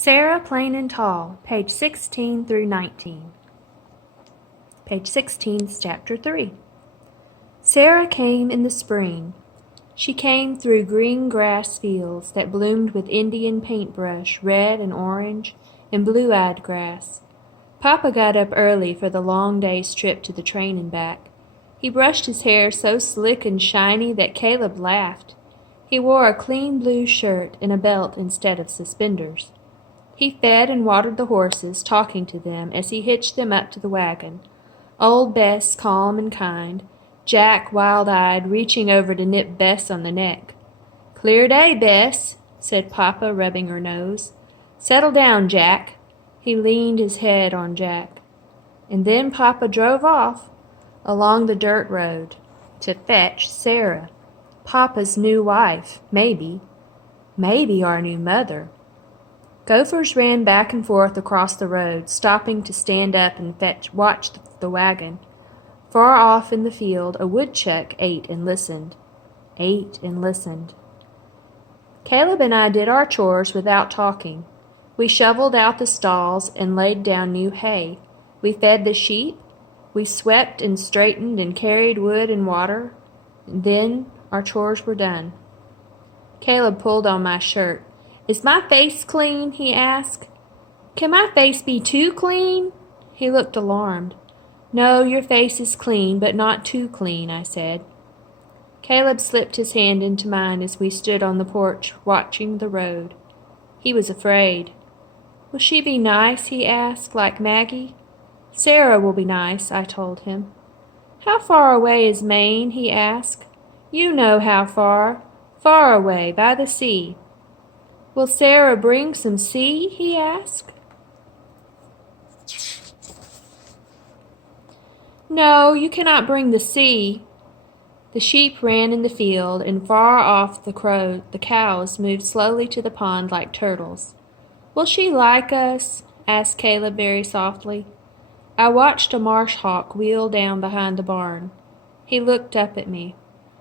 Sarah Plain and Tall, page 16 through 19. Page 16 is chapter 3. Sarah came in the spring. She came through green grass fields that bloomed with Indian paintbrush, red and orange, and blue-eyed grass. Papa got up early for the long day's trip to the train and back. He brushed his hair so slick and shiny that Caleb laughed. He wore a clean blue shirt and a belt instead of suspenders. He fed and watered the horses, talking to them as he hitched them up to the wagon. Old Bess calm and kind, Jack wild-eyed, reaching over to nip Bess on the neck. "Clear day, Bess," said Papa, rubbing her nose. "Settle down, Jack." He leaned his head on Jack. And then Papa drove off along the dirt road to fetch Sarah, Papa's new wife, maybe our new mother. Gophers ran back and forth across the road, stopping to stand up and watch the wagon. Far off in the field, a woodchuck ate and listened. Caleb and I did our chores without talking. We shoveled out the stalls and laid down new hay. We fed the sheep. We swept and straightened and carried wood and water. And then our chores were done. Caleb pulled on my shirt. "Is my face clean?" he asked. "Can my face be too clean?" He looked alarmed. "No, your face is clean, but not too clean," I said. Caleb slipped his hand into mine as we stood on the porch watching the road. He was afraid. "Will she be nice?" he asked, "like Maggie?" "Sarah will be nice," I told him. "How far away is Maine?" he asked. "You know how far. Far away, by the sea." "Will Sarah bring some sea?" he asked. "No, you cannot bring the sea." The sheep ran in the field, and far off the cows moved slowly to the pond like turtles. "Will she like us?" asked Caleb very softly. I watched a marsh hawk wheel down behind the barn. He looked up at me.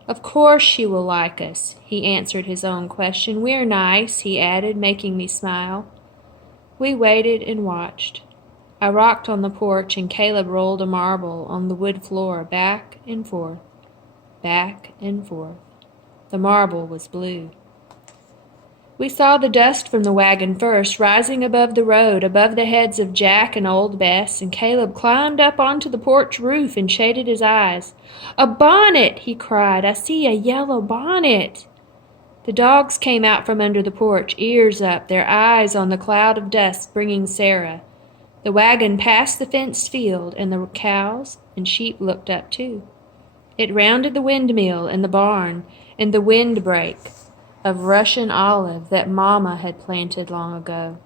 "Of course she will like us," he answered his own question. "We're nice," he added, making me smile. We waited and watched. I rocked on the porch, and Caleb rolled a marble on the wood floor, back and forth, back and forth. The marble was blue. We saw the dust from the wagon first, rising above the road, above the heads of Jack and old Bess, and Caleb climbed up onto the porch roof and shaded his eyes. "A bonnet!" he cried. "I see a yellow bonnet!" The dogs came out from under the porch, ears up, their eyes on the cloud of dust bringing Sarah. The wagon passed the fenced field, and the cows and sheep looked up too. It rounded the windmill and the barn and the windbreak of Russian olive that Mama had planted long ago.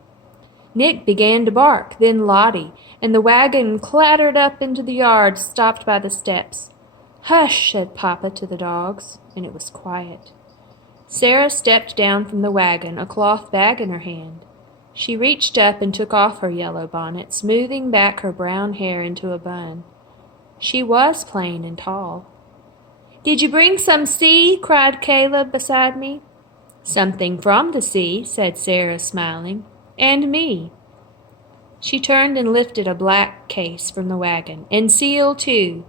Nick began to bark, then Lottie, and the wagon clattered up into the yard, stopped by the steps. "Hush," said Papa to the dogs, and it was quiet. Sarah stepped down from the wagon, a cloth bag in her hand. She reached up and took off her yellow bonnet, smoothing back her brown hair into a bun. She was plain and tall. "Did you bring some sea?" cried Caleb beside me. "Something from the sea," said Sarah, smiling. "And me." She turned and lifted a black case from the wagon. "And Seal, too."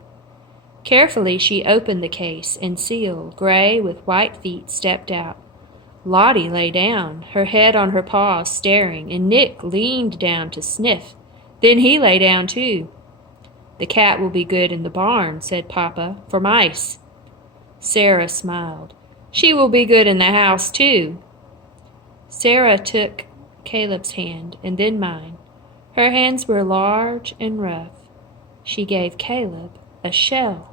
Carefully she opened the case, and Seal, gray with white feet, stepped out. Lottie lay down, her head on her paws, staring, and Nick leaned down to sniff. Then he lay down, too. "The cat will be good in the barn," said Papa, "for mice." Sarah smiled. "She will be good in the house, too." Sarah took Caleb's hand, and then mine. Her hands were large and rough. She gave Caleb a shell.